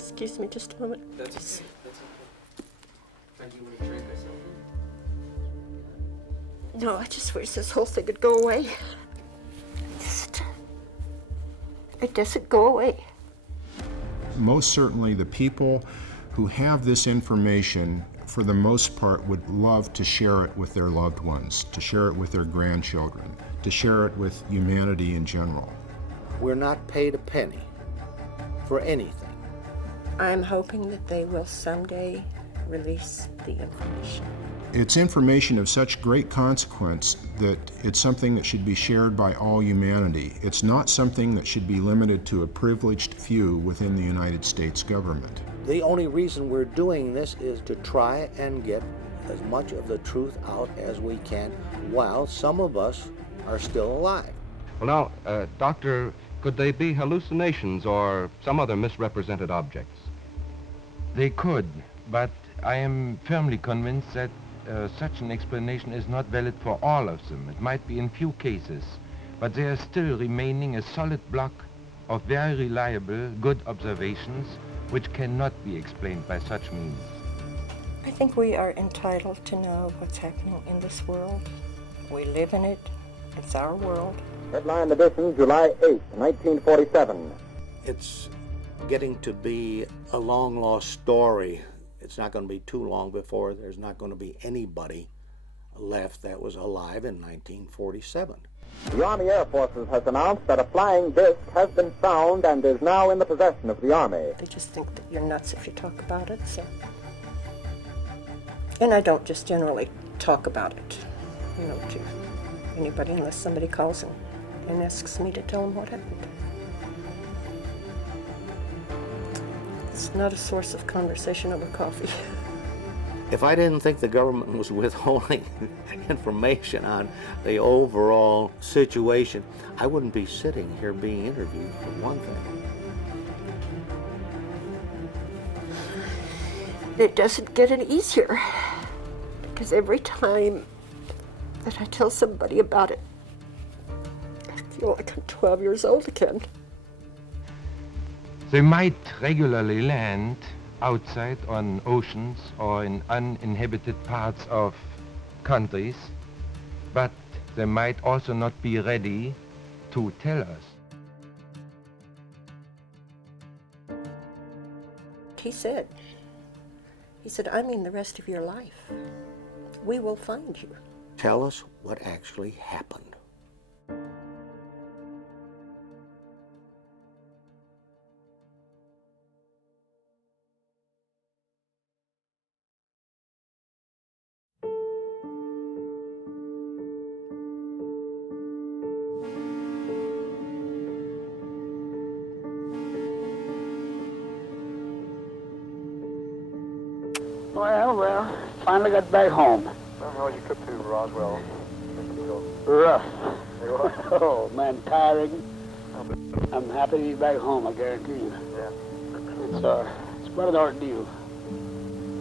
Excuse me just a moment. That's okay. That's okay. Frank, you want a drink or something? No, I just wish this whole thing would go away. It doesn't go away. Most certainly the people who have this information, for the most part, would love to share it with their loved ones, to share it with their grandchildren, to share it with humanity in general. We're not paid a penny for anything. I'm hoping that they will someday release the information. It's information of such great consequence that it's something that should be shared by all humanity. It's not something that should be limited to a privileged few within the United States government. The only reason we're doing this is to try and get as much of the truth out as we can while some of us are still alive. Well, now, Doctor, could they be hallucinations or some other misrepresented objects? They could, but I am firmly convinced that such an explanation is not valid for all of them. It might be in few cases, but there is still remaining a solid block of very reliable, good observations which cannot be explained by such means. I think we are entitled to know what's happening in this world. We live in it. It's our world. Headline edition, July 8, 1947. It's getting to be a long-lost story. It's not going to be too long before there's not going to be anybody left that was alive in 1947. The Army Air Forces has announced that a flying disc has been found and is now in the possession of the Army. They just think that you're nuts if you talk about it, so. And I don't just generally talk about it, to anybody unless somebody calls and asks me to tell them what happened. It's not a source of conversation over coffee. If I didn't think the government was withholding information on the overall situation, I wouldn't be sitting here being interviewed, for one thing. It doesn't get any easier, because every time that I tell somebody about it, I feel like I'm 12 years old again. They might regularly land outside on oceans or in uninhabited parts of countries, but they might also not be ready to tell us. He said, I mean the rest of your life. We will find you. Tell us what actually happened. Well, finally got back home. Well, how was your trip to Roswell? Rough. Oh, man, tiring. I'm happy to be back home, I guarantee you. Yeah. It's quite an ordeal.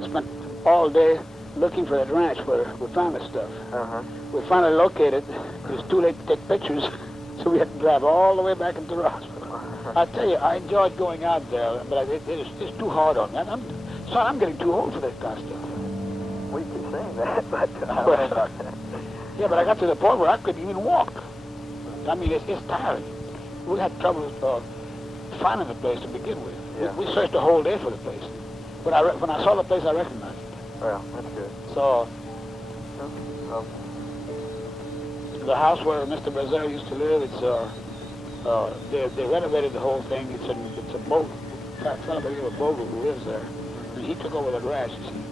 Spent all day looking for that ranch where we found the stuff. Uh-huh. We finally located. It was too late to take pictures, so we had to drive all the way back into Roswell. I tell you, I enjoyed going out there, but it's too hard on me. I'm getting too old for that kind of stuff. We keep saying that, but I don't know about that. Yeah, but I got to the point where I couldn't even walk. I mean, it's tiring. We had trouble finding the place to begin with. Yeah. We searched the whole day for the place. When I saw the place, I recognized it. Well, that's good. So, Oh, the house where Mr. Brazel used to live, they renovated the whole thing. It's a boat. A fellow by the name of Bogle who lives there. And he took over the ranch, you see.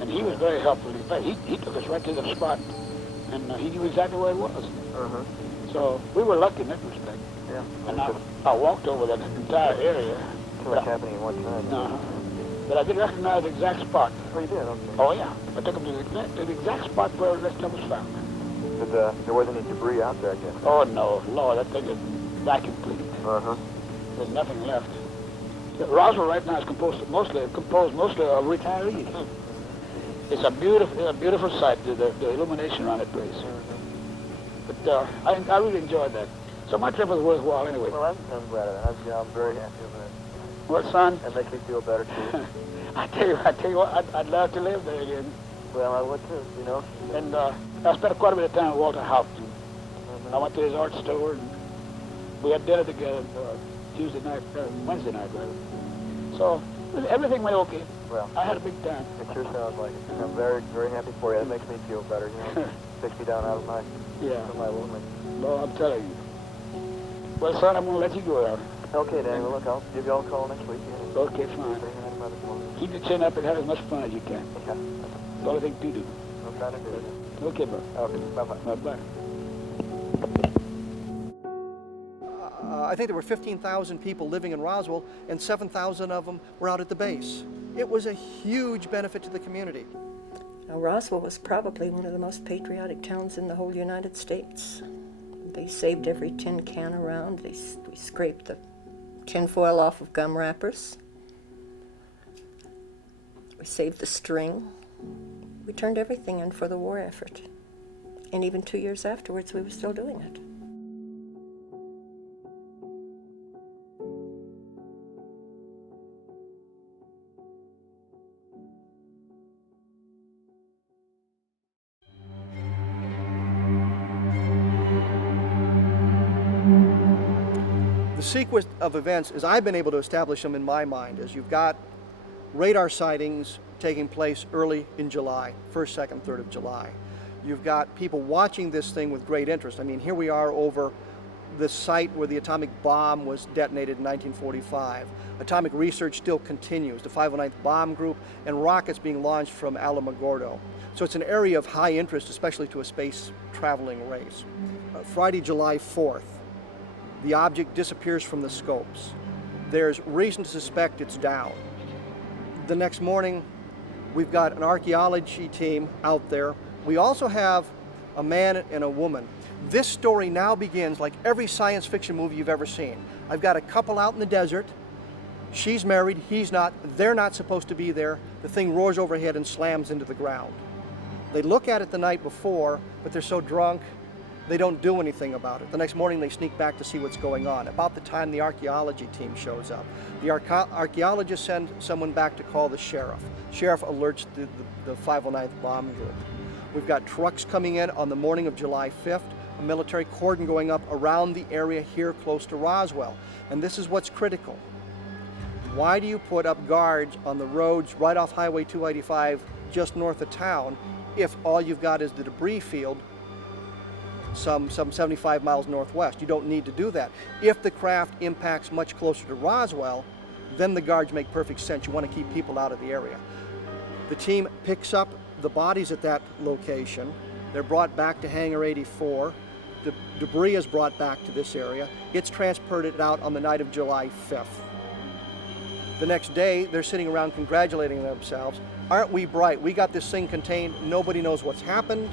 And he was very helpful. In fact, he took us right to the spot, and he knew exactly where it was. uh-huh. So we were lucky in that respect. Yeah. And I walked over that entire area. Too much happening at one time. Uh-huh. But I did recognize the exact spot. Oh, you did? Okay. Oh, yeah. I took him to the exact spot where that stuff was found. But there wasn't any debris out there, I guess. Oh, no. Lord, that thing is vacuum cleaned. Uh-huh. There's nothing left. Roswell right now is composed mostly of retirees. It's a beautiful sight, the illumination around that place. But I really enjoyed that. So my trip was worthwhile anyway. Well, I'm glad of that. I'm very happy with that. Well, son, That makes me feel better too. I tell you what, I'd love to live there again. Well, I would too, you know. And I spent quite a bit of time with Walter Hauptmann. I went to his art store, and we had dinner together Tuesday night, Wednesday night, rather. So everything went okay. Well, I had a big time. it sure sounds like it. I'm very, very happy for you. It makes me feel better, you know. Takes me down out of my, Yeah. from my lonely. No, I'm telling you. Well, son, I'm going to let you go now. Okay, Danny. Well, look, I'll give you all a call next week. Yeah. Okay, fine. Say hi to Mother for me. Keep your chin up and have as much fun as you can. Yeah. That's the only thing to do. I'm trying to do it. Okay, bro. Okay, bye-bye. Bye-bye. I think there were 15,000 people living in Roswell, and 7,000 of them were out at the base. It was a huge benefit to the community. Now, Roswell was probably one of the most patriotic towns in the whole United States. They saved every tin can around. We scraped the tinfoil off of gum wrappers. We saved the string. We turned everything in for the war effort. And even 2 years afterwards, we were still doing it. The sequence of events, as I've been able to establish them in my mind, is you've got radar sightings taking place early in July, 1st, 2nd, 3rd of July. You've got people watching this thing with great interest. I mean, here we are over the site where the atomic bomb was detonated in 1945. Atomic research still continues, the 509th Bomb Group, and rockets being launched from Alamogordo. So it's an area of high interest, especially to a space traveling race. Friday, July 4th, the object disappears from the scopes. There's reason to suspect it's down. The next morning, we've got an archaeology team out there. We also have a man and a woman. This story now begins like every science fiction movie you've ever seen. I've got a couple out in the desert. She's married, he's not. They're not supposed to be there. The thing roars overhead and slams into the ground. They look at it the night before, but they're so drunk, they don't do anything about it. The next morning they sneak back to see what's going on. About the time the archaeology team shows up, the archaeologists send someone back to call the sheriff. Sheriff alerts the 509th Bomb Group. We've got trucks coming in on the morning of July 5th, a military cordon going up around the area here close to Roswell. And this is what's critical. Why do you put up guards on the roads right off Highway 285 just north of town if all you've got is the debris field some 75 miles northwest? You don't need to do that. If the craft impacts much closer to Roswell, then the guards make perfect sense. You want to keep people out of the area. The team picks up the bodies at that location. They're brought back to Hangar 84. The debris is brought back to this area. It's transported out on the night of July 5th. The next day, they're sitting around congratulating themselves. Aren't we bright? We got this thing contained. Nobody knows what's happened.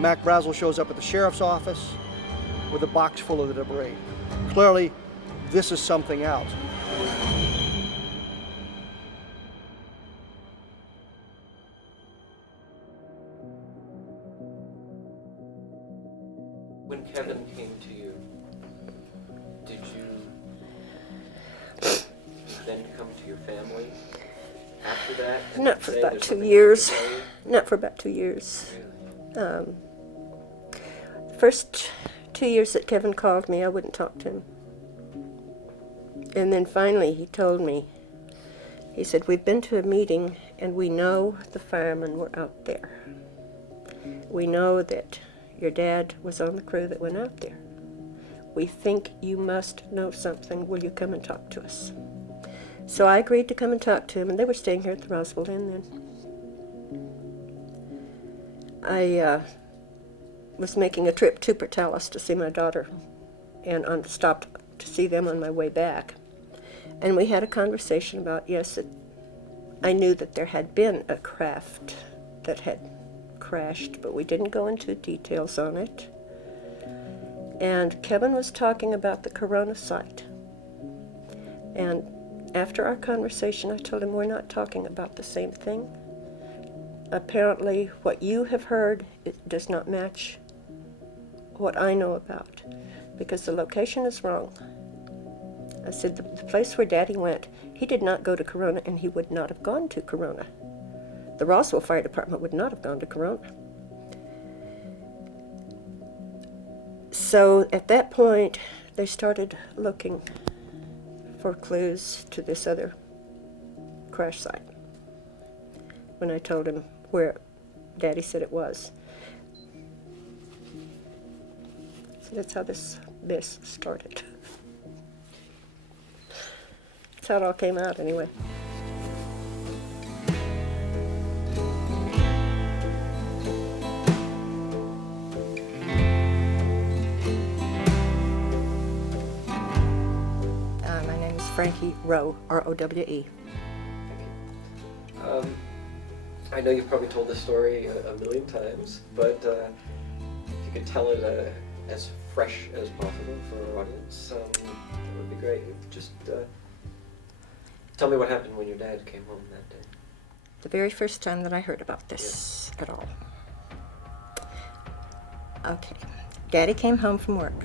Mac Brazel shows up at the sheriff's office with a box full of the debris. Clearly, this is something else. When Kevin came to you, did you then come to your family after that? and Not for say about there's 2 something years. to tell you? Not for about 2 years. Really? First 2 years that Kevin called me, I wouldn't talk to him. And then finally he told me, he said, we've been to a meeting and we know the firemen were out there. We know that your dad was on the crew that went out there. We think you must know something. Will you come and talk to us? So I agreed to come and talk to him, and they were staying here at the Roswell Inn then. I was making a trip to Portales to see my daughter, and stopped to see them on my way back. And we had a conversation about, yes, I knew that there had been a craft that had crashed, but we didn't go into details on it. And Kevin was talking about the Corona site. And after our conversation, I told him we're not talking about the same thing. Apparently, what you have heard does not match what I know about, because the location is wrong. I said, the place where Daddy went, he did not go to Corona, and he would not have gone to Corona. The Roswell Fire Department would not have gone to Corona. So at that point, they started looking for clues to this other crash site. When I told him where Daddy said it was. So that's how this started. That's how it all came out, anyway. My name is Frankie Rowe, R-O-W-E. I know you've probably told this story a million times, but if you could tell it as fresh as possible for our audience, that would be great. Just tell me what happened when your dad came home that day. The very first time that I heard about this at all. Okay, Daddy came home from work.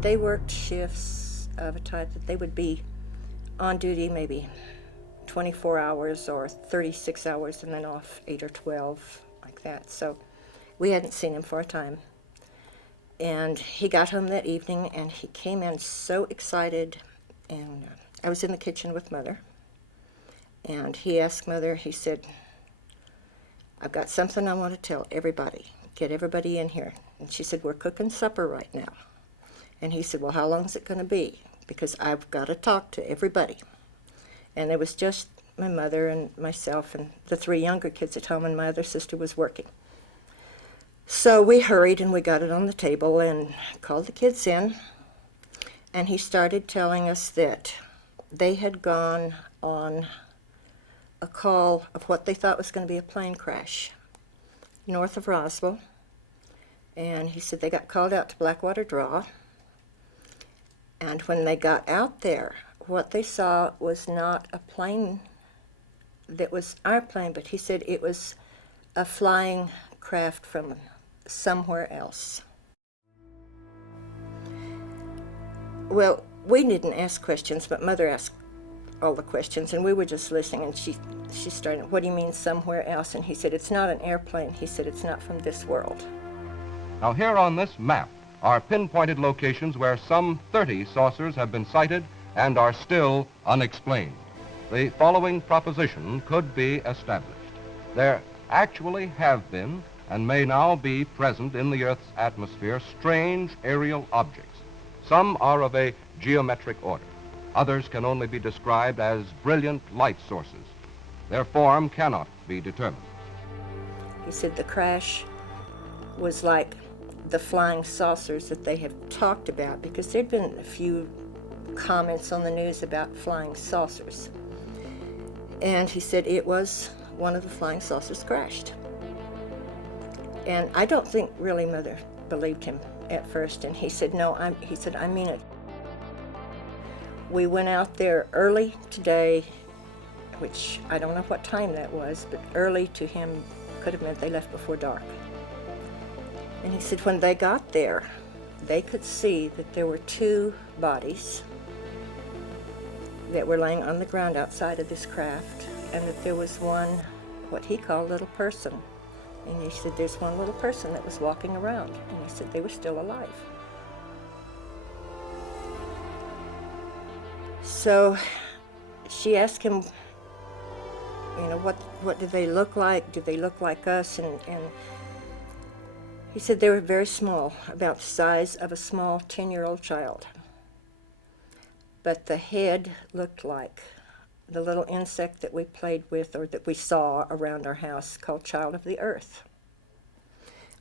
They worked shifts of a type that they would be on duty maybe 24 hours or 36 hours and then off 8 or 12, like that. So we hadn't seen him for a time. And he got home that evening and he came in so excited, and I was in the kitchen with Mother. And he asked Mother, he said, I've got something I want to tell everybody. Get everybody in here. And she said, we're cooking supper right now. And he said, well, how long is it going to be? Because I've got to talk to everybody. And it was just my mother and myself and the 3 younger kids at home, and my other sister was working. So we hurried and we got it on the table and called the kids in. And he started telling us that they had gone on a call of what they thought was going to be a plane crash north of Roswell. And he said they got called out to Blackwater Draw. And when they got out there, what they saw was not a plane that was our plane, but he said it was a flying craft from somewhere else. Well, we didn't ask questions, but Mother asked all the questions, and we were just listening, and she started, what do you mean somewhere else? And he said, it's not an airplane. He said, it's not from this world. Now here on this map are pinpointed locations where some 30 saucers have been sighted and are still unexplained. The following proposition could be established. There actually have been and may now be present in the Earth's atmosphere strange aerial objects. Some are of a geometric order. Others can only be described as brilliant light sources. Their form cannot be determined. He said the crash was like the flying saucers that they have talked about, because there'd been a few comments on the news about flying saucers. And he said it was one of the flying saucers crashed. And I don't think really Mother believed him at first, and he said, no, I mean it. We went out there early today, which I don't know what time that was, but early to him could have meant they left before dark. And he said when they got there, they could see that there were 2 bodies that were laying on the ground outside of this craft, and that there was one, what he called little person. And he said there's one little person that was walking around, and he said they were still alive. So she asked him, you know, what do they look like? Do they look like us? And he said they were very small, about the size of a small 10-year-old child. But the head looked like the little insect that we played with or that we saw around our house called Child of the Earth.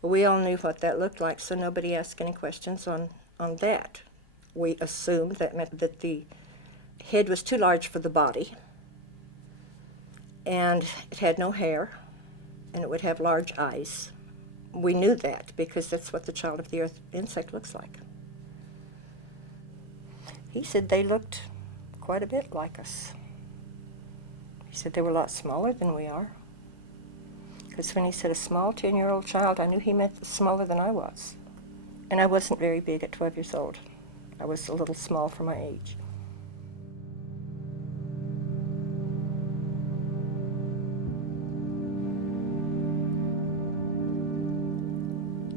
We all knew what that looked like, so nobody asked any questions on that. We assumed that meant that the head was too large for the body, and it had no hair, and it would have large eyes. We knew that because that's what the Child of the Earth insect looks like. He said they looked quite a bit like us. He said they were a lot smaller than we are. Because when he said a small 10-year-old child, I knew he meant smaller than I was. And I wasn't very big at 12 years old. I was a little small for my age.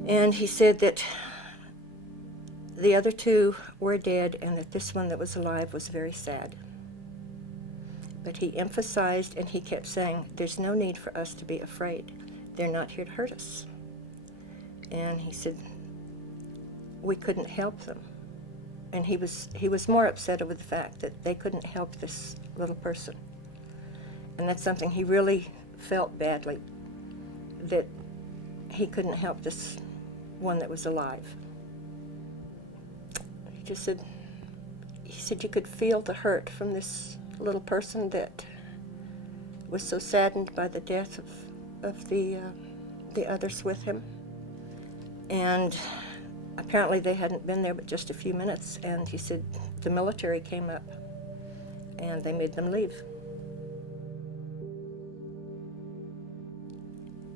And he said that the other two were dead and that this one that was alive was very sad. But he emphasized and he kept saying, there's no need for us to be afraid. They're not here to hurt us. And he said, we couldn't help them. And he was more upset over the fact that they couldn't help this little person. And that's something he really felt badly, that he couldn't help this one that was alive. He just said, you could feel the hurt from this little person that was so saddened by the death of the others with him. And apparently they hadn't been there but just a few minutes, and he said the military came up and they made them leave.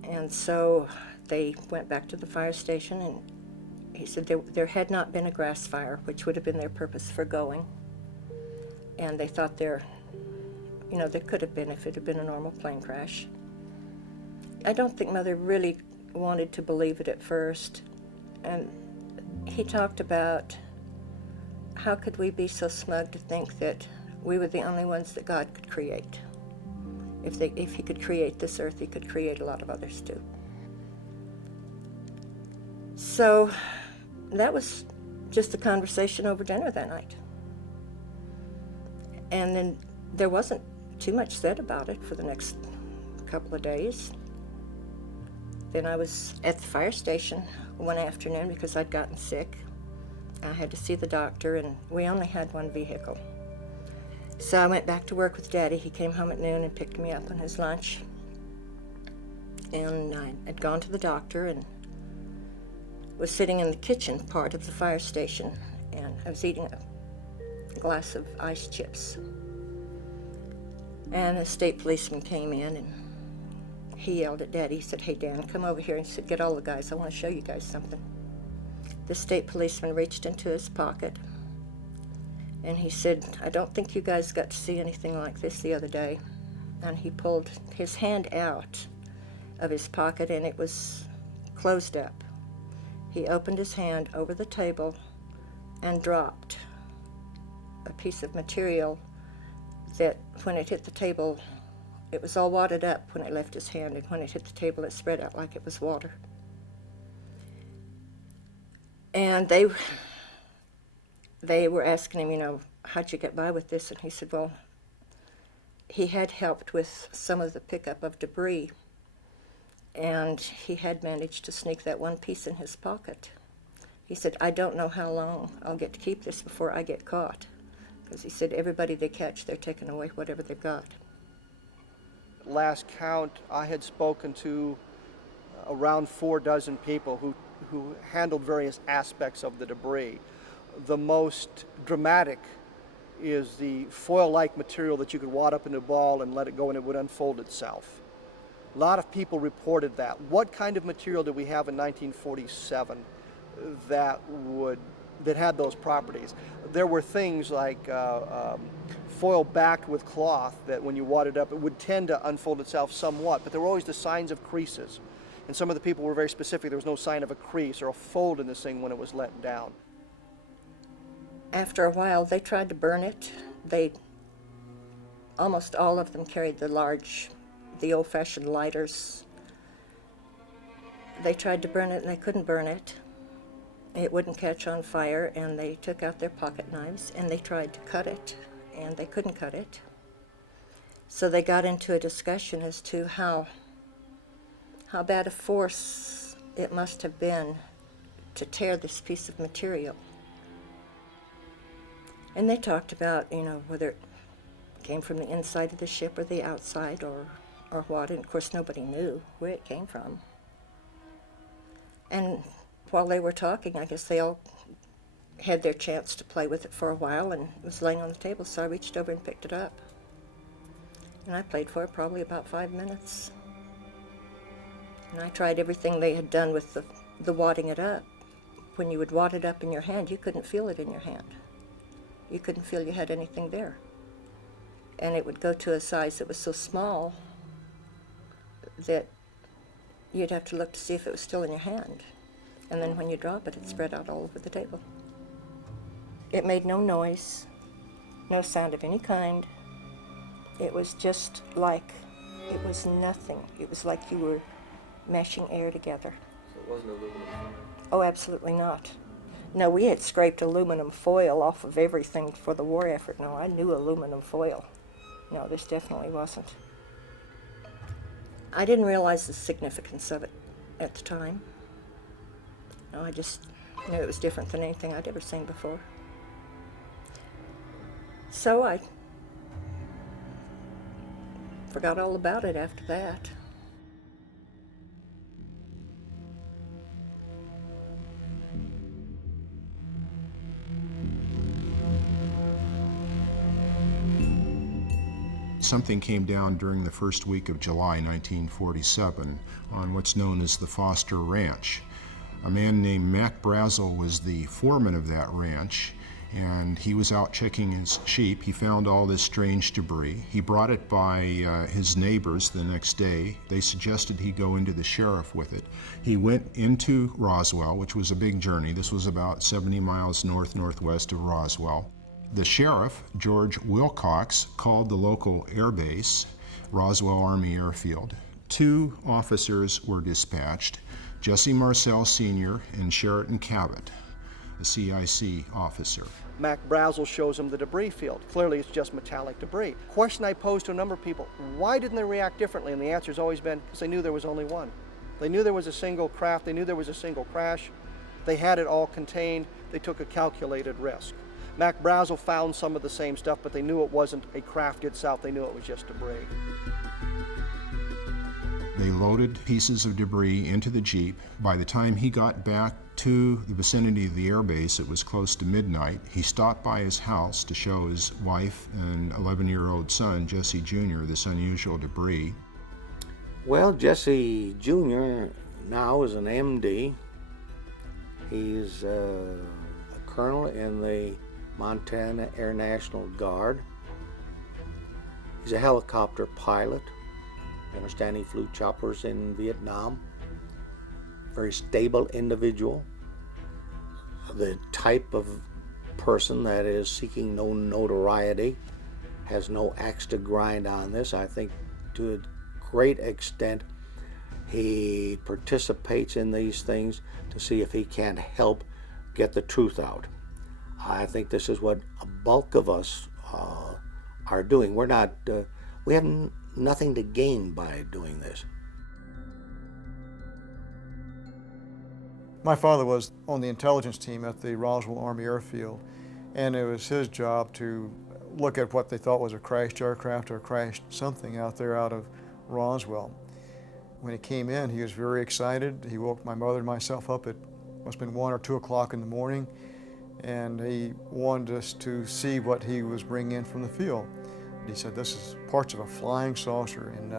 And so they went back to the fire station, and he said there had not been a grass fire, which would have been their purpose for going. And they thought there could have been if it had been a normal plane crash. I don't think Mother really wanted to believe it at first. And he talked about how could we be so smug to think that we were the only ones that God could create. If he could create this earth, he could create a lot of others too. So that was just a conversation over dinner that night. And then there wasn't too much said about it for the next couple of days. Then I was at the fire station one afternoon because I'd gotten sick. I had to see the doctor, and we only had one vehicle. So I went back to work with Daddy. He came home at noon and picked me up on his lunch. And I had gone to the doctor and was sitting in the kitchen part of the fire station, and I was eating a glass of ice chips. And a state policeman came in, and he yelled at Daddy. He said, "Hey, Dan, come over here." And he said, "Get all the guys. I want to show you guys something." The state policeman reached into his pocket, and he said, "I don't think you guys got to see anything like this the other day." And he pulled his hand out of his pocket, and it was closed up. He opened his hand over the table and dropped a piece of material that when it hit the table, it was all wadded up when it left his hand, and when it hit the table, it spread out like it was water. And they were asking him, how'd you get by with this? And he said, well, he had helped with some of the pickup of debris, and he had managed to sneak that one piece in his pocket. He said, I don't know how long I'll get to keep this before I get caught. Because he said, everybody they catch, they're taking away whatever they've got. Last count, I had spoken to around 4 dozen people who handled various aspects of the debris. The most dramatic is the foil-like material that you could wad up in a ball and let it go and it would unfold itself. A lot of people reported that. What kind of material did we have in 1947 that had those properties? There were things like foil backed with cloth that when you wad it up, it would tend to unfold itself somewhat, but there were always the signs of creases. And some of the people were very specific. There was no sign of a crease or a fold in this thing when it was let down. After a while, they tried to burn it. Almost all of them carried the old-fashioned lighters. They tried to burn it and they couldn't burn it. It wouldn't catch on fire, and they took out their pocket knives and they tried to cut it, and they couldn't cut it. So they got into a discussion as to how bad a force it must have been to tear this piece of material. And they talked about, whether it came from the inside of the ship or the outside or what, and of course nobody knew where it came from. And while they were talking, I guess they all had their chance to play with it for a while, and it was laying on the table, so I reached over and picked it up. And I played for it probably about 5 minutes. And I tried everything they had done with the wadding it up, when you would wad it up in your hand, you couldn't feel it in your hand. You couldn't feel you had anything there. And it would go to a size that was so small that you'd have to look to see if it was still in your hand. And then when you drop it, it spread out all over the table. It made no noise, no sound of any kind. It was just like, it was nothing. It was like you were mashing air together. So it wasn't aluminum foil. Oh, absolutely not. No, we had scraped aluminum foil off of everything for the war effort. No, I knew aluminum foil. No, this definitely wasn't. I didn't realize the significance of it at the time. No, I just knew it was different than anything I'd ever seen before. So I forgot all about it after that. Something came down during the first week of July 1947 on what's known as the Foster Ranch. A man named Mac Brazel was the foreman of that ranch, and he was out checking his sheep. He found all this strange debris. He brought it by his neighbors the next day. They suggested he go into the sheriff with it. He went into Roswell, which was a big journey. This was about 70 miles northwest of Roswell. The sheriff, George Wilcox, called the local air base, Roswell Army Airfield. 2 officers were dispatched, Jesse Marcel Sr. and Sheraton Cabot, a CIC officer. Mac Brazel shows them the debris field. Clearly it's just metallic debris. Question I posed to a number of people, why didn't they react differently? And the answer's always been, because they knew there was only one. They knew there was a single craft, they knew there was a single crash. They had it all contained, they took a calculated risk. Mac Brazel found some of the same stuff, but they knew it wasn't a craft itself, they knew it was just debris. They loaded pieces of debris into the Jeep. By the time he got back to the vicinity of the airbase, it was close to midnight. He stopped by his house to show his wife and 11-year-old son, Jesse Jr., this unusual debris. Well, Jesse Jr. now is an MD. He's a colonel in the Montana Air National Guard. He's a helicopter pilot. I understand he flew choppers in Vietnam. Very stable individual. The type of person that is seeking no notoriety, has no axe to grind on this. I think to a great extent he participates in these things to see if he can help get the truth out. I think this is what a bulk of us are doing. We're not, we have nothing to gain by doing this. My father was on the intelligence team at the Roswell Army Airfield, and it was his job to look at what they thought was a crashed aircraft or crashed something out there out of Roswell. When he came in, he was very excited. He woke my mother and myself up at must have been 1 or 2 o'clock in the morning, and he wanted us to see what he was bringing in from the field. He said, this is parts of a flying saucer, and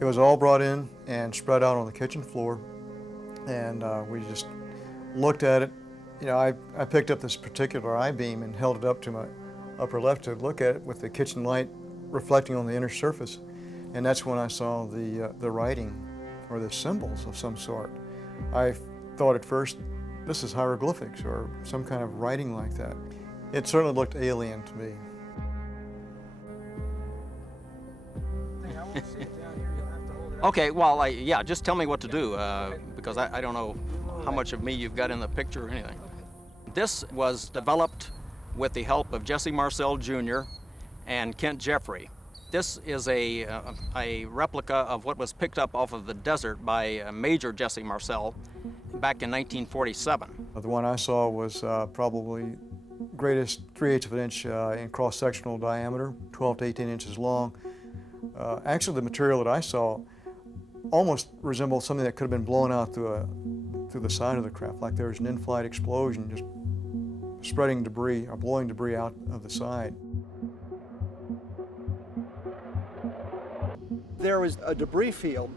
it was all brought in and spread out on the kitchen floor, and we just looked at it. You know, I picked up this particular I-beam and held it up to my upper left to look at it with the kitchen light reflecting on the inner surface, and that's when I saw the writing or the symbols of some sort. I thought at first, this is hieroglyphics or some kind of writing like that. It certainly looked alien to me. Okay, well, yeah, just tell me what to do, because I don't know how much of me you've got in the picture or anything. This was developed with the help of Jesse Marcel Jr. and Kent Jeffrey. This is a replica of what was picked up off of the desert by Major Jesse Marcel back in 1947. The one I saw was probably greatest 3/8 of an inch in cross-sectional diameter, 12 to 18 inches long. Actually, the material that I saw almost resembled something that could have been blown out through the side of the craft, like there was an in-flight explosion just spreading debris or blowing debris out of the side. There was a debris field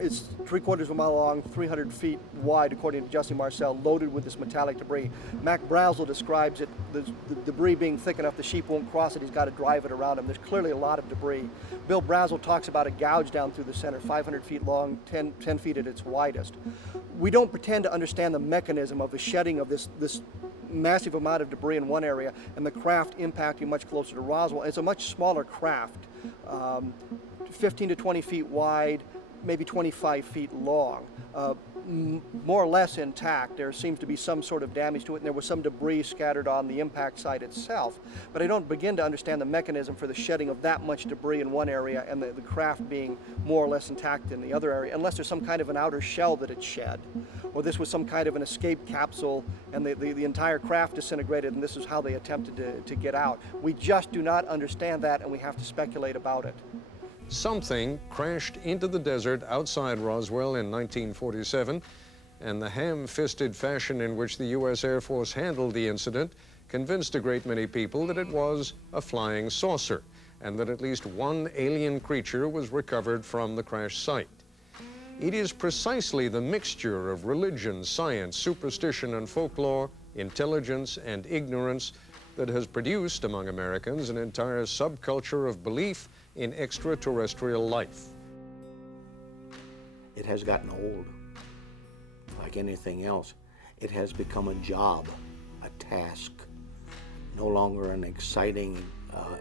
It's 3/4 of a mile long, 300 feet wide, according to Jesse Marcel, loaded with this metallic debris. Mac Brazel describes it, the debris being thick enough the sheep won't cross it, he's got to drive it around him. There's clearly a lot of debris. Bill Brazel talks about a gouge down through the center, 500 feet long, 10 feet at its widest. We don't pretend to understand the mechanism of the shedding of this massive amount of debris in one area and the craft impacting much closer to Roswell. It's a much smaller craft, 15 to 20 feet wide, maybe 25 feet long, more or less intact. There seems to be some sort of damage to it, and there was some debris scattered on the impact site itself. But I don't begin to understand the mechanism for the shedding of that much debris in one area and the craft being more or less intact in the other area, unless there's some kind of an outer shell that it shed, or this was some kind of an escape capsule and the entire craft disintegrated and this is how they attempted to get out. We just do not understand that, and we have to speculate about it. Something crashed into the desert outside Roswell in 1947, and the ham-fisted fashion in which the U.S. Air Force handled the incident convinced a great many people that it was a flying saucer, and that at least one alien creature was recovered from the crash site. It is precisely the mixture of religion, science, superstition, and folklore, intelligence, and ignorance that has produced among Americans an entire subculture of belief in extraterrestrial life. It has gotten old. Like anything else, it has become a job, a task, no longer an exciting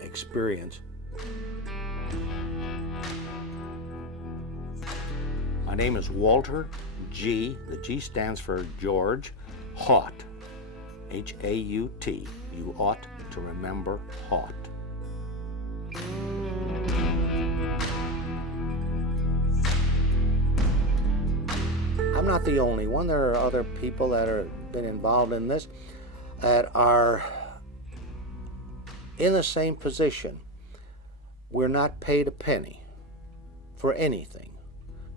experience. My name is Walter G. The G stands for George Haut. H-A-U-T. You ought to remember Haut. I'm not the only one. There are other people that have been involved in this that are in the same position. We're not paid a penny for anything.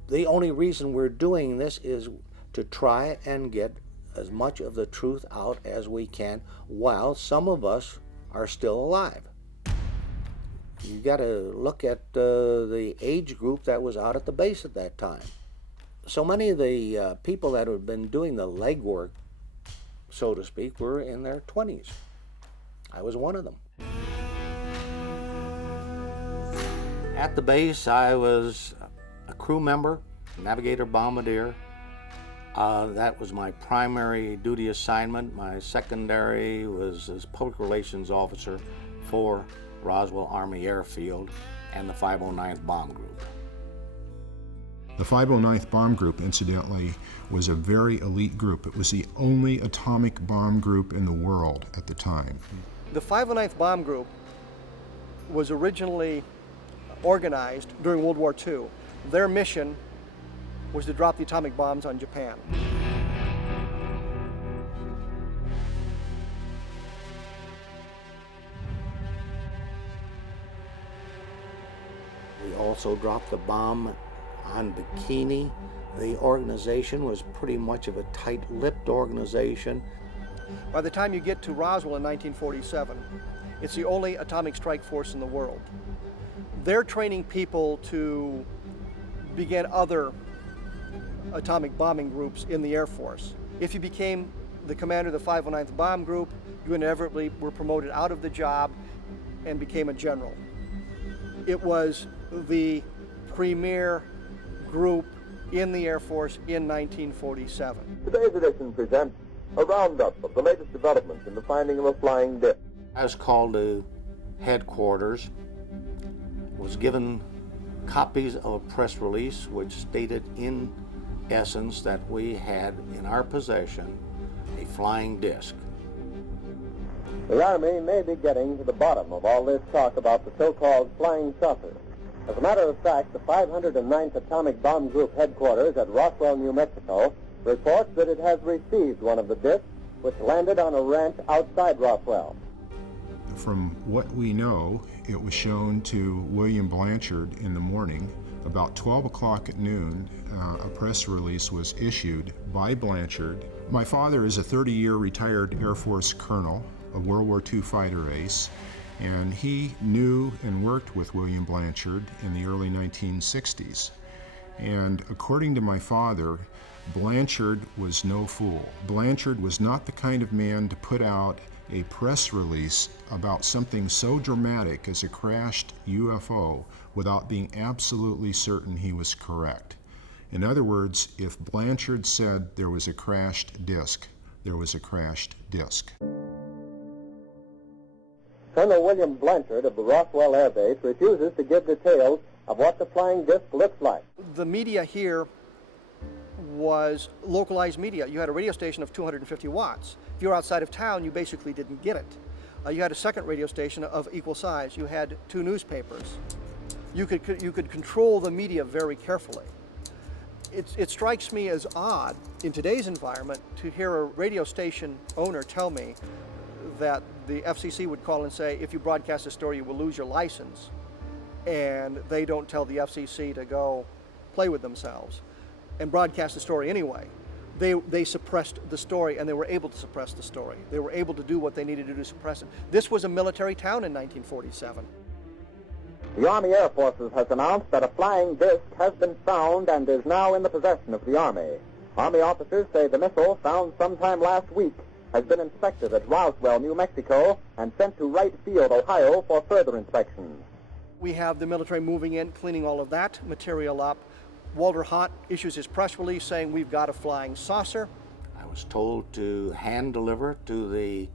The only reason we're doing this is to try and get as much of the truth out as we can while some of us are still alive. You got to look at the age group that was out at the base at that time. So many of the people that have been doing the legwork, so to speak, were in their 20s. I was one of them. At the base, I was a crew member, navigator bombardier. That was my primary duty assignment. My secondary was as public relations officer for Roswell Army Airfield and the 509th Bomb Group. The 509th Bomb Group, incidentally, was a very elite group. It was the only atomic bomb group in the world at the time. The 509th Bomb Group was originally organized during World War II. Their mission was to drop the atomic bombs on Japan. We also dropped the bomb on Bikini. The organization was pretty much of a tight-lipped organization. By the time you get to Roswell in 1947, it's the only atomic strike force in the world. They're training people to begin other atomic bombing groups in the Air Force. If you became the commander of the 509th Bomb Group, you inevitably were promoted out of the job and became a general. It was the premier group in the Air Force in 1947. Today's edition presents a roundup of the latest developments in the finding of a flying disc. I was called to headquarters, was given copies of a press release which stated in essence that we had in our possession a flying disc. The Army may be getting to the bottom of all this talk about the so-called flying saucer. As a matter of fact, the 509th Atomic Bomb Group headquarters at Roswell, New Mexico, reports that it has received one of the discs which landed on a ranch outside Roswell. From what we know, it was shown to William Blanchard in the morning. About 12 o'clock at noon, a press release was issued by Blanchard. My father is a 30-year retired Air Force colonel, a World War II fighter ace, and he knew and worked with William Blanchard in the early 1960s. And according to my father, Blanchard was no fool. Blanchard was not the kind of man to put out a press release about something so dramatic as a crashed UFO without being absolutely certain he was correct. In other words, if Blanchard said there was a crashed disc, there was a crashed disc. Colonel William Blanchard of the Roswell Air Base refuses to give details of what the flying disc looks like. The media here was localized media. You had a radio station of 250 watts. If you were outside of town, you basically didn't get it. You had a second radio station of equal size. You had 2 newspapers. You could control the media very carefully. It strikes me as odd in today's environment to hear a radio station owner tell me that the FCC would call and say, if you broadcast a story, you will lose your license. And they don't tell the FCC to go play with themselves and broadcast the story anyway. They suppressed the story, and they were able to suppress the story. They were able to do what they needed to do to suppress it. This was a military town in 1947. The Army Air Forces has announced that a flying disc has been found and is now in the possession of the Army. Army officers say the missile, found sometime last week, has been inspected at Roswell, New Mexico, and sent to Wright Field, Ohio, for further inspection. We have the military moving in, cleaning all of that material up. Walter Haut issues his press release saying we've got a flying saucer. I was told to hand deliver to the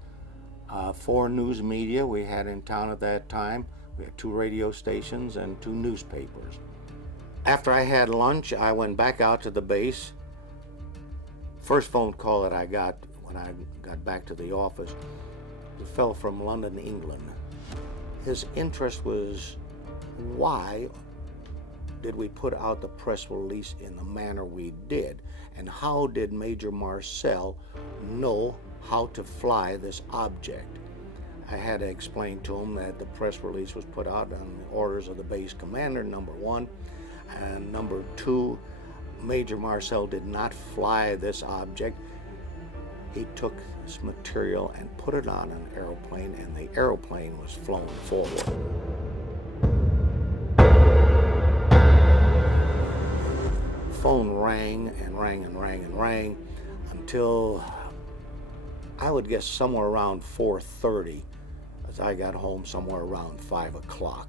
4 news media we had in town at that time. We had 2 radio stations and 2 newspapers. After I had lunch, I went back out to the base. First phone call that I got when I got back to the office, it fell from London, England. His interest was, why did we put out the press release in the manner we did? And how did Major Marcel know how to fly this object? I had to explain to him that the press release was put out on the orders of the base commander, number 1. And number 2, Major Marcel did not fly this object. He took this material and put it on an aeroplane, and the aeroplane was flown forward. Phone rang and rang and rang and rang until I would guess somewhere around 4:30, as I got home somewhere around 5 o'clock.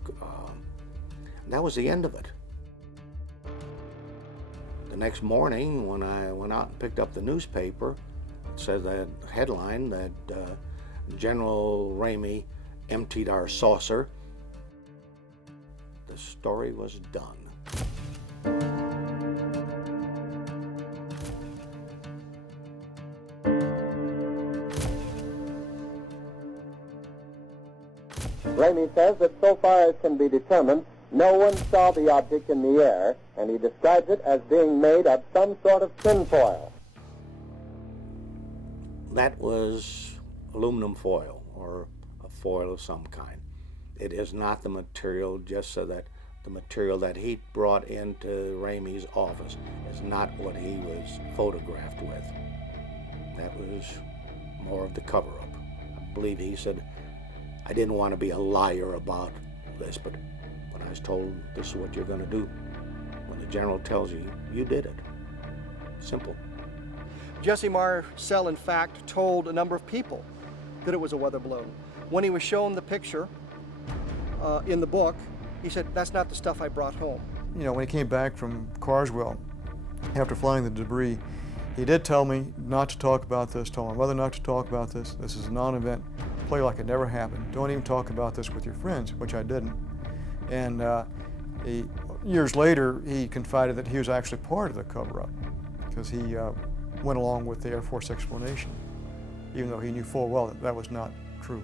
That was the end of it. The next morning, when I went out and picked up the newspaper, it said that headline that General Ramey emptied our saucer. The story was done. Ramey says that so far as can be determined, no one saw the object in the air, and he describes it as being made of some sort of tinfoil. That was aluminum foil, or a foil of some kind. It is not the material, just so that the material that he brought into Ramey's office is not what he was photographed with. That was more of the cover-up. I believe he said, I didn't want to be a liar about this, but when I was told this is what you're going to do, when the general tells you, you did it. Simple. Jesse Marcel, in fact, told a number of people that it was a weather balloon. When he was shown the picture in the book, he said, that's not the stuff I brought home. You know, when he came back from Carswell, after flying the debris, he did tell me not to talk about this, told my mother not to talk about this. This is a non-event. Play like it never happened. Don't even talk about this with your friends, which I didn't. And years later, he confided that he was actually part of the cover-up because he went along with the Air Force explanation, even though he knew full well that that was not true.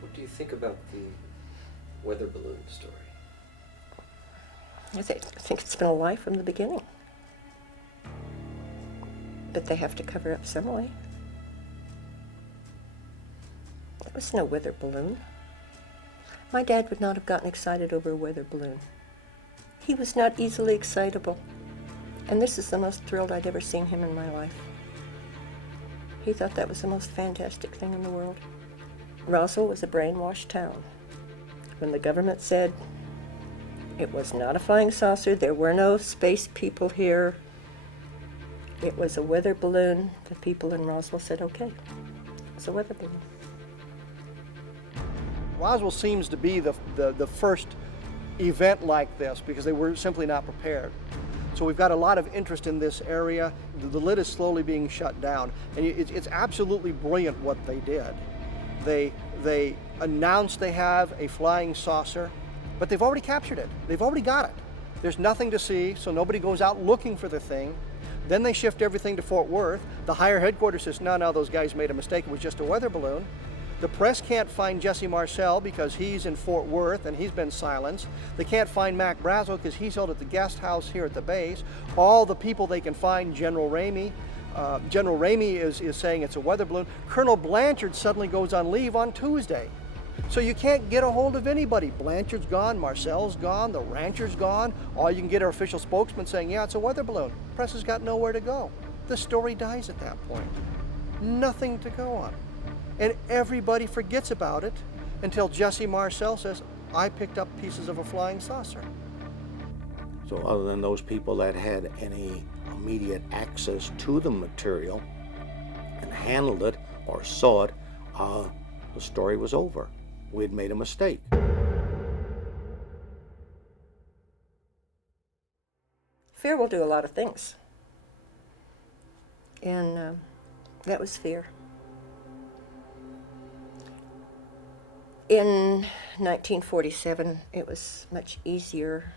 What do you think about the weather balloon story? I think it's been a lie from the beginning. But they have to cover up some way. There was no weather balloon. My dad would not have gotten excited over a weather balloon. He was not easily excitable. And this is the most thrilled I'd ever seen him in my life. He thought that was the most fantastic thing in the world. Roswell was a brainwashed town. When the government said, It was not a flying saucer. There were no space people here. It was a weather balloon. The people in Roswell said, okay, it's a weather balloon. Roswell seems to be the first event like this because they were simply not prepared. So we've got a lot of interest in this area. The lid is slowly being shut down, and it's absolutely brilliant what they did. They announced they have a flying saucer, but they've already captured it. They've already got it. There's nothing to see, so nobody goes out looking for the thing. Then they shift everything to Fort Worth. The higher headquarters says, no, those guys made a mistake. It was just a weather balloon. The press can't find Jesse Marcel because he's in Fort Worth and he's been silenced. They can't find Mac Brazel because he's held at the guest house here at the base. All the people they can find, General Ramey. General Ramey is saying it's a weather balloon. Colonel Blanchard suddenly goes on leave on Tuesday. So you can't get a hold of anybody. Blanchard's gone, Marcel's gone, the rancher's gone. All you can get are official spokesmen saying, yeah, it's a weather balloon. Press has got nowhere to go. The story dies at that point. Nothing to go on. And everybody forgets about it until Jesse Marcel says, I picked up pieces of a flying saucer. So other than those people that had any immediate access to the material and handled it or saw it, the story was over. We had made a mistake. Fear will do a lot of things. And that was fear. In 1947, it was much easier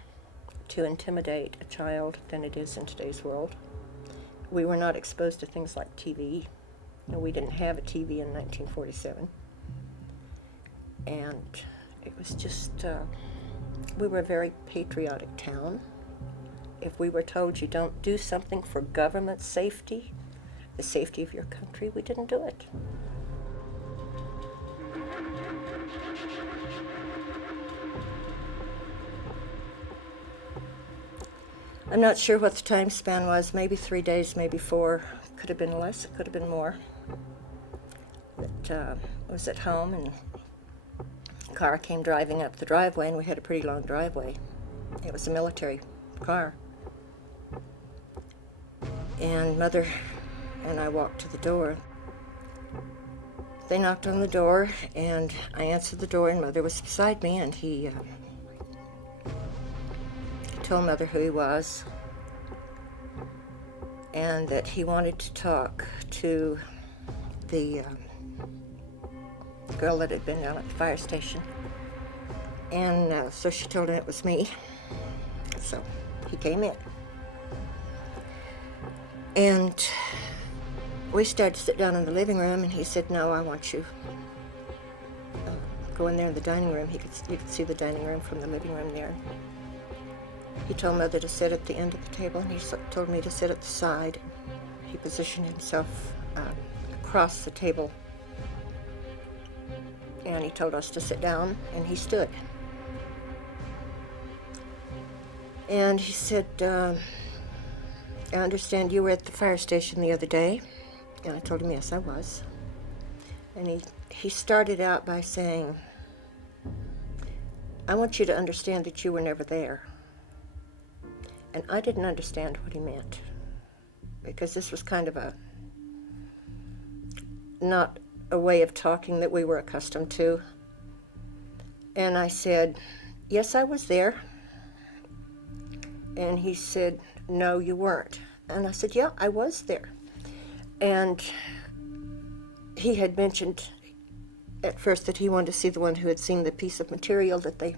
to intimidate a child than it is in today's world. We were not exposed to things like TV. We didn't have a TV in 1947. And it was just, we were a very patriotic town. If we were told you don't do something for government safety, the safety of your country, we didn't do it. I'm not sure what the time span was, maybe 3 days, maybe 4. It could have been less, it could have been more. But I was at home and a car came driving up the driveway, and we had a pretty long driveway. It was a military car. And Mother and I walked to the door. They knocked on the door, and I answered the door, and Mother was beside me, and he told Mother who he was and that he wanted to talk to the girl that had been down at the fire station. And so she told him it was me. So he came in. And we started to sit down in the living room, and he said, no, I want you. Go in there in the dining room. You could see the dining room from the living room there. He told Mother to sit at the end of the table, and he told me to sit at the side. He positioned himself across the table, and he told us to sit down, and he stood. And he said, I understand you were at the fire station the other day. And I told him, yes, I was. And he started out by saying, I want you to understand that you were never there. And I didn't understand what he meant, because this was kind of not a way of talking that we were accustomed to. And I said, yes, I was there. And he said, no, you weren't. And I said, yeah, I was there. And he had mentioned at first that he wanted to see the one who had seen the piece of material that they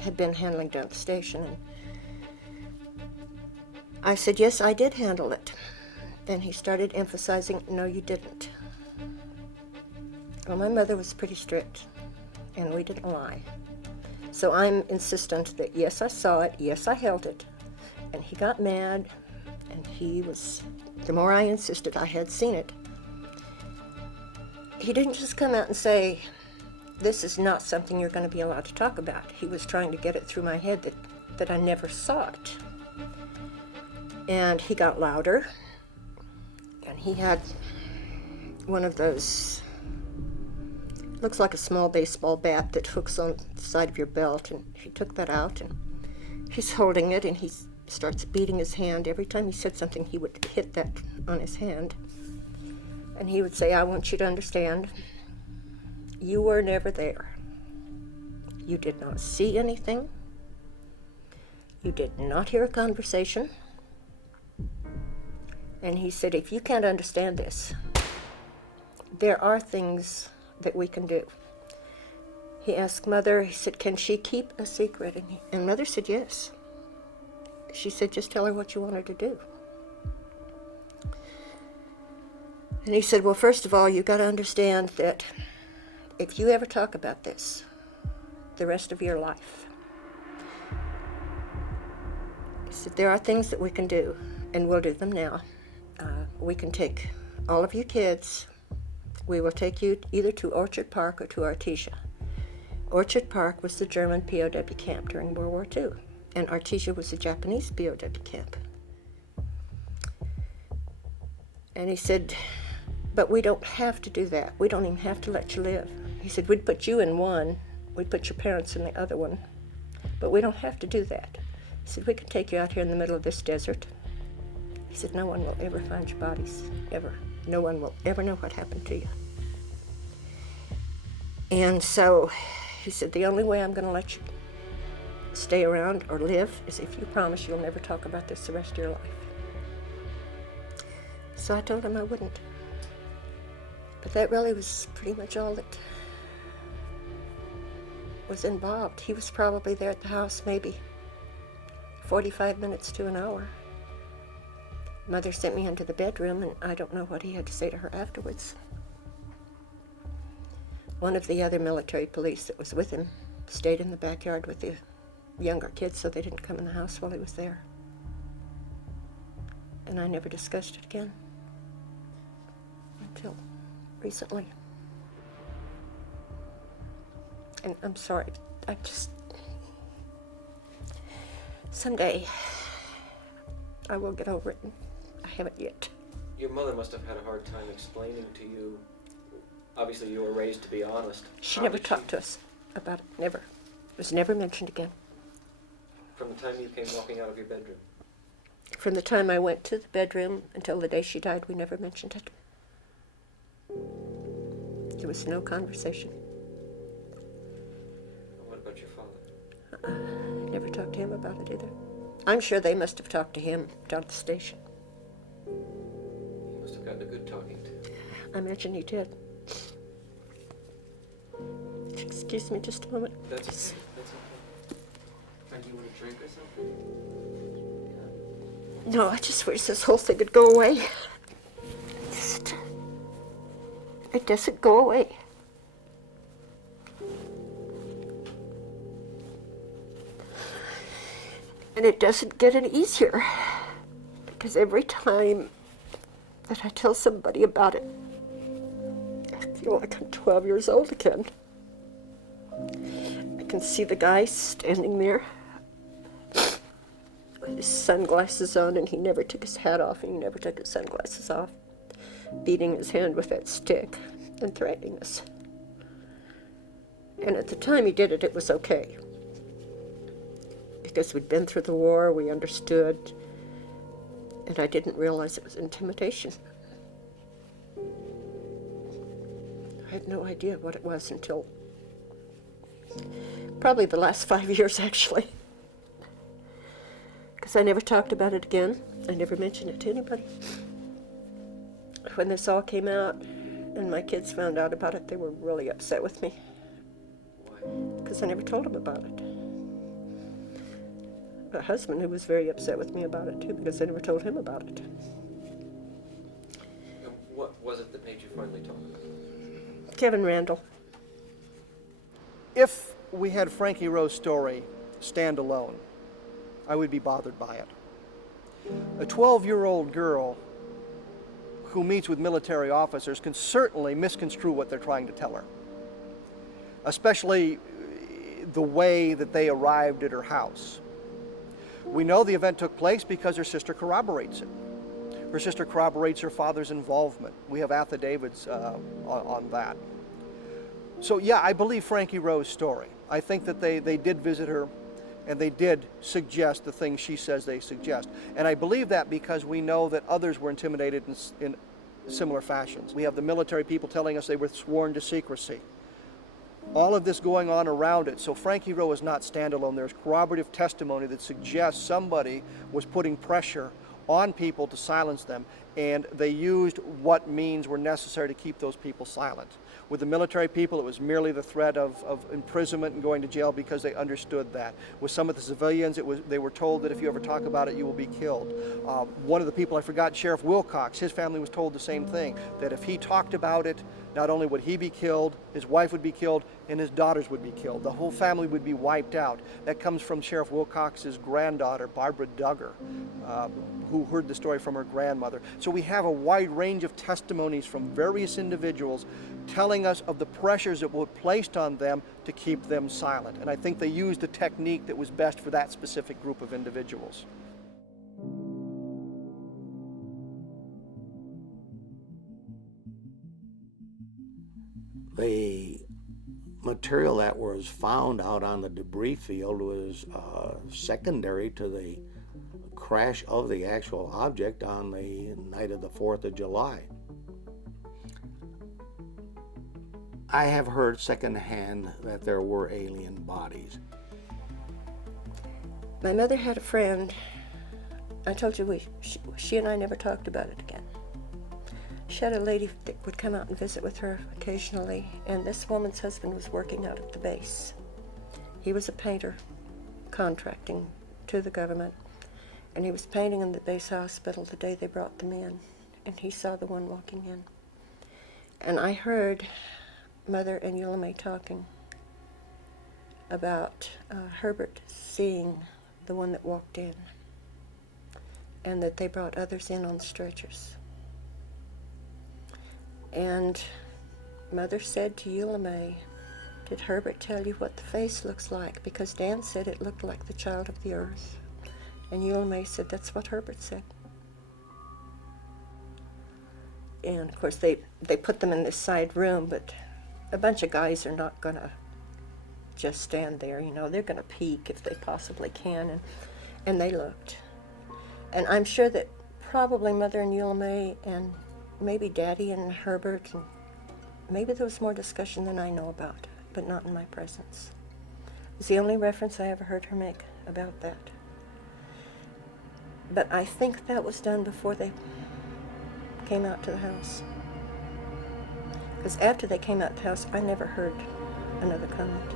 had been handling down at the station. And I said, yes, I did handle it. And he started emphasizing, no, you didn't. Well, my mother was pretty strict, and we didn't lie. So I'm insistent that, yes, I saw it, yes, I held it. And he got mad, and the more I insisted I had seen it, he didn't just come out and say, this is not something you're going to be allowed to talk about. He was trying to get it through my head that I never saw it. And he got louder, and he had one of those looks like a small baseball bat that hooks on the side of your belt. And he took that out, and he's holding it, and he starts beating his hand. Every time he said something, he would hit that on his hand. And he would say, I want you to understand, you were never there. You did not see anything. You did not hear a conversation. And he said, if you can't understand this, there are things that we can do. He asked Mother, he said, can she keep a secret? And Mother said, yes. She said, just tell her what you want her to do. And he said, well, first of all, you've got to understand that if you ever talk about this the rest of your life, he said, there are things that we can do, and we'll do them now. We can take all of you kids. We will take you either to Orchard Park or to Artesia. Orchard Park was the German POW camp during World War II, and Artesia was the Japanese POW camp. And he said, but we don't have to do that. We don't even have to let you live. He said, we'd put you in one, we'd put your parents in the other one, but we don't have to do that. He said, we can take you out here in the middle of this desert. He said, no one will ever find your bodies, ever. No one will ever know what happened to you. And so he said, the only way I'm going to let you stay around or live is if you promise you'll never talk about this the rest of your life. So I told him I wouldn't. But that really was pretty much all that was involved. He was probably there at the house maybe 45 minutes to an hour. Mother sent me into the bedroom, and I don't know what he had to say to her afterwards. One of the other military police that was with him stayed in the backyard with the younger kids so they didn't come in the house while he was there. And I never discussed it again until recently. And I'm sorry, someday I will get over it. I haven't yet. Your mother must have had a hard time explaining to you. Obviously, you were raised to be honest. She never talked to us about it. Never. It was never mentioned again. From the time you came walking out of your bedroom? From the time I went to the bedroom until the day she died, we never mentioned it. There was no conversation. What about your father? Never talked to him about it either. I'm sure they must have talked to him down at the station. He must have gotten a good talking to. I imagine he did. Excuse me just a moment. That's okay. That's okay. Frank, you want a drink or something? No, I just wish this whole thing would go away. It doesn't go away. And it doesn't get any easier, because every time that I tell somebody about it, I feel like I'm 12 years old again. I can see the guy standing there with his sunglasses on, and he never took his hat off, and he never took his sunglasses off, beating his hand with that stick and threatening us. And at the time he did it, it was okay. Because we'd been through the war, we understood, and I didn't realize it was intimidation. I had no idea what it was until probably the last 5 years, actually. Because I never talked about it again. I never mentioned it to anybody. When this all came out and my kids found out about it, they were really upset with me. Why? Because I never told them about it. A husband who was very upset with me about it too, because I never told him about it. What was it that made you finally talk? Kevin Randall. If we had Frankie Rowe's story stand alone, I would be bothered by it. A 12-year-old girl who meets with military officers can certainly misconstrue what they're trying to tell her, especially the way that they arrived at her house. We know the event took place because her sister corroborates it. Her sister corroborates her father's involvement. We have affidavits on that. So yeah, I believe Frankie Rowe's story. I think that they did visit her and they did suggest the things she says they suggest. And I believe that because we know that others were intimidated in similar fashions. We have the military people telling us they were sworn to secrecy. All of this going on around it. So Frankie Rowe is not standalone. There's corroborative testimony that suggests somebody was putting pressure on people to silence them, and they used what means were necessary to keep those people silent. With the military people, it was merely the threat of imprisonment and going to jail because they understood that. With some of the civilians, they were told that if you ever talk about it, you will be killed. One of the people I forgot, Sheriff Wilcox, his family was told the same thing, that if he talked about it, not only would he be killed, his wife would be killed, and his daughters would be killed. The whole family would be wiped out. That comes from Sheriff Wilcox's granddaughter, Barbara Duggar, who heard the story from her grandmother. So we have a wide range of testimonies from various individuals telling us of the pressures that were placed on them to keep them silent. And I think they used the technique that was best for that specific group of individuals. The material that was found out on the debris field was secondary to the crash of the actual object on the night of the 4th of July. I have heard secondhand that there were alien bodies. My mother had a friend. I told you she and I never talked about it again. She had a lady that would come out and visit with her occasionally, and this woman's husband was working out at the base. He was a painter, contracting to the government, and he was painting in the base hospital the day they brought them in, and he saw the one walking in. And I heard Mother and Eula May talking about Herbert seeing the one that walked in, and that they brought others in on stretchers. And Mother said to Eula May, "Did Herbert tell you what the face looks like? Because Dan said it looked like the child of the earth." And Eula May said, "That's what Herbert said." And of course they put them in this side room, but a bunch of guys are not gonna just stand there, you know, they're gonna peek if they possibly can, and they looked. And I'm sure that probably Mother and Eula May and maybe Daddy and Herbert, and maybe there was more discussion than I know about, but not in my presence. It's the only reference I ever heard her make about that. But I think that was done before they came out to the house. Because after they came out to the house, I never heard another comment.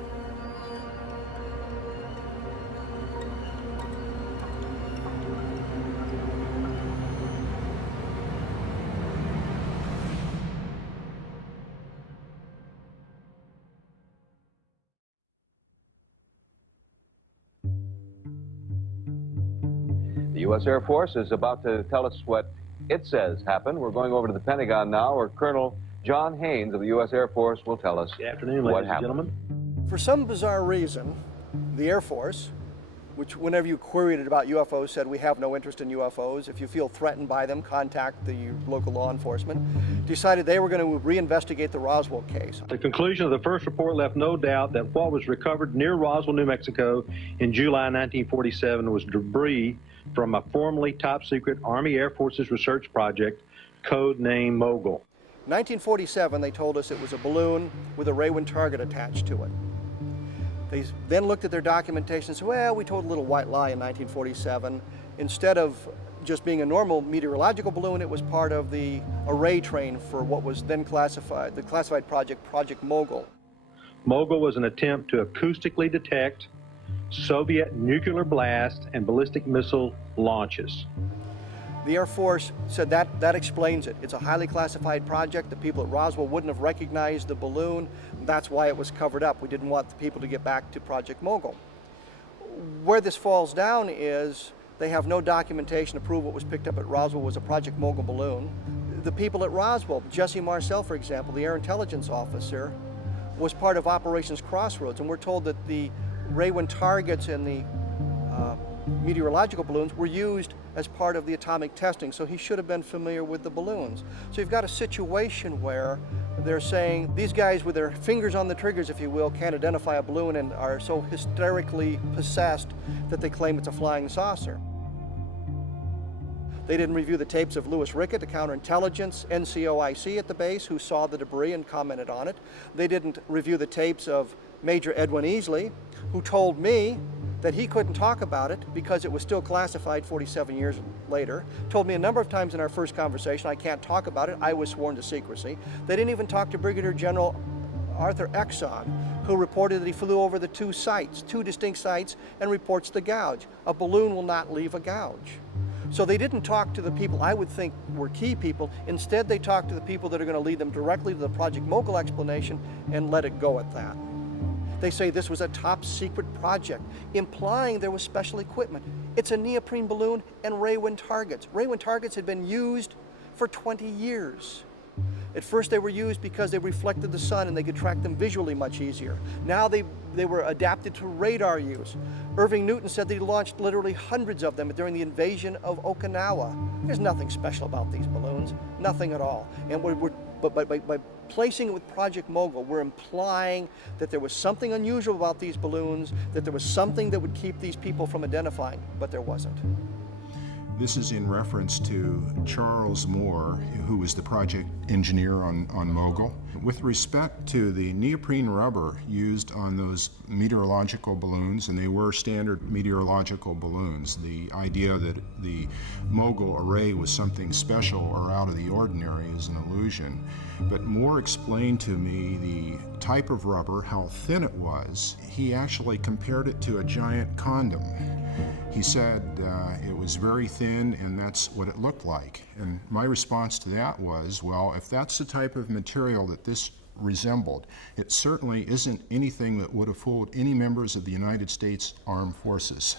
The U.S. Air Force is about to tell us what it says happened. We're going over to the Pentagon now, where Colonel John Haynes of the U.S. Air Force will tell us Good afternoon, what ladies and happened. gentlemen. For some bizarre reason, the Air Force, which whenever you queried it about UFOs said we have no interest in UFOs, if you feel threatened by them, contact the local law enforcement, decided they were going to reinvestigate the Roswell case. The conclusion of the first report left no doubt that what was recovered near Roswell, New Mexico in July 1947 was debris from a formerly top-secret Army Air Forces research project, code-named Mogul. In 1947, they told us it was a balloon with a Raywin target attached to it. They then looked at their documentation and said, well, we told a little white lie in 1947. Instead of just being a normal meteorological balloon, it was part of the array train for what was then classified, the classified project, Project Mogul. Mogul was an attempt to acoustically detect Soviet nuclear blast and ballistic missile launches. The Air Force said that explains it. It's a highly classified project. The people at Roswell wouldn't have recognized the balloon. That's why it was covered up. We didn't want the people to get back to Project Mogul. Where this falls down is they have no documentation to prove what was picked up at Roswell was a Project Mogul balloon. The people at Roswell, Jesse Marcel, for example, the air intelligence officer, was part of Operations Crossroads, and we're told that the Raywin targets and the meteorological balloons were used as part of the atomic testing, so he should have been familiar with the balloons. So you've got a situation where They're saying these guys with their fingers on the triggers, if you will, can't identify a balloon and are so hysterically possessed that they claim it's a flying saucer. They didn't review the tapes of Louis Rickett, the counterintelligence NCOIC at the base, who saw the debris and commented on it. They didn't review the tapes of Major Edwin Easley, who told me that he couldn't talk about it because it was still classified 47 years later. Told me a number of times in our first conversation, I can't talk about it, I was sworn to secrecy. They didn't even talk to Brigadier General Arthur Exon, who reported that he flew over the two distinct sites, and reports the gouge. A balloon will not leave a gouge. So they didn't talk to the people I would think were key people. Instead, they talked to the people that are going to lead them directly to the Project Mogul explanation and let it go at that. They say this was a top secret project, implying there was special equipment. It's a neoprene balloon and Raywind targets. Raywind targets had been used for 20 years. At first they were used because they reflected the sun and they could track them visually much easier. Now they were adapted to radar use. Irving Newton said that he launched literally hundreds of them during the invasion of Okinawa. There's nothing special about these balloons, nothing at all. And but by placing it with Project Mogul, we're implying that there was something unusual about these balloons, that there was something that would keep these people from identifying, but there wasn't. This is in reference to Charles Moore, who was the project engineer on Mogul. With respect to the neoprene rubber used on those meteorological balloons, and they were standard meteorological balloons, the idea that the Mogul array was something special or out of the ordinary is an illusion. But Moore explained to me the type of rubber, how thin it was. He actually compared it to a giant condom. He said it was very thin and that's what it looked like. And my response to that was, well, if that's the type of material that this resembled, it certainly isn't anything that would have fooled any members of the United States Armed Forces.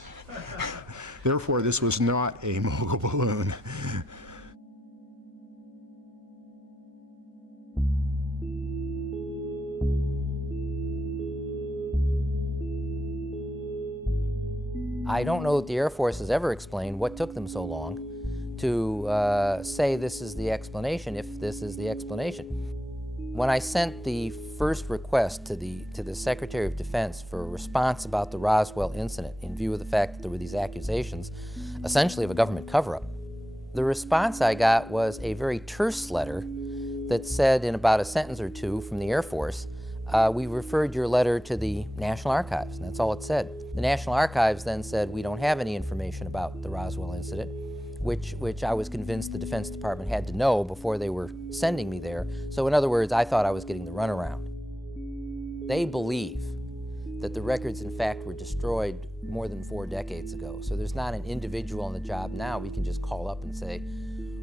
Therefore, this was not a Mogul balloon. I don't know that the Air Force has ever explained what took them so long to say this is the explanation, if this is the explanation. When I sent the first request to the Secretary of Defense for a response about the Roswell incident, in view of the fact that there were these accusations, essentially of a government cover-up, the response I got was a very terse letter that said in about a sentence or two from the Air Force, we referred your letter to the National Archives, and that's all it said. The National Archives then said, we don't have any information about the Roswell incident, which I was convinced the Defense Department had to know before they were sending me there. So in other words, I thought I was getting the runaround. They believe that the records, in fact, were destroyed more than 4 decades ago. So there's not an individual on the job now we can just call up and say,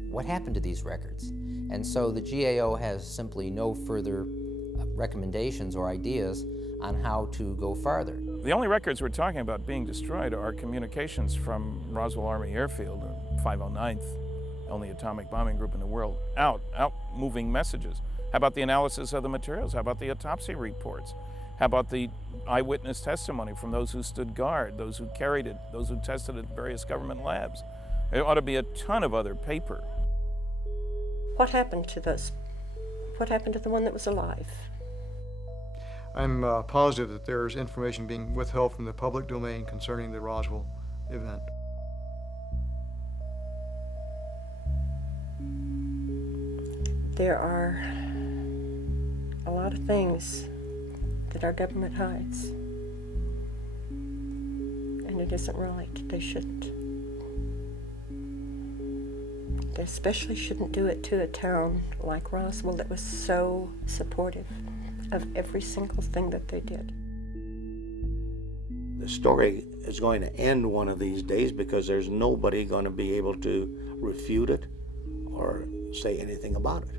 what happened to these records? And so the GAO has simply no further recommendations or ideas on how to go farther. The only records we're talking about being destroyed are communications from Roswell Army Airfield, 509th, only atomic bombing group in the world, out moving messages. How about the analysis of the materials? How about the autopsy reports? How about the eyewitness testimony from those who stood guard, those who carried it, those who tested it at various government labs? There ought to be a ton of other paper. What happened to those? What happened to the one that was alive? I'm positive that there's information being withheld from the public domain concerning the Roswell event. There are a lot of things that our government hides, and it isn't right. They shouldn't. They especially shouldn't do it to a town like Roswell that was so supportive of every single thing that they did. The story is going to end one of these days because there's nobody going to be able to refute it or say anything about it.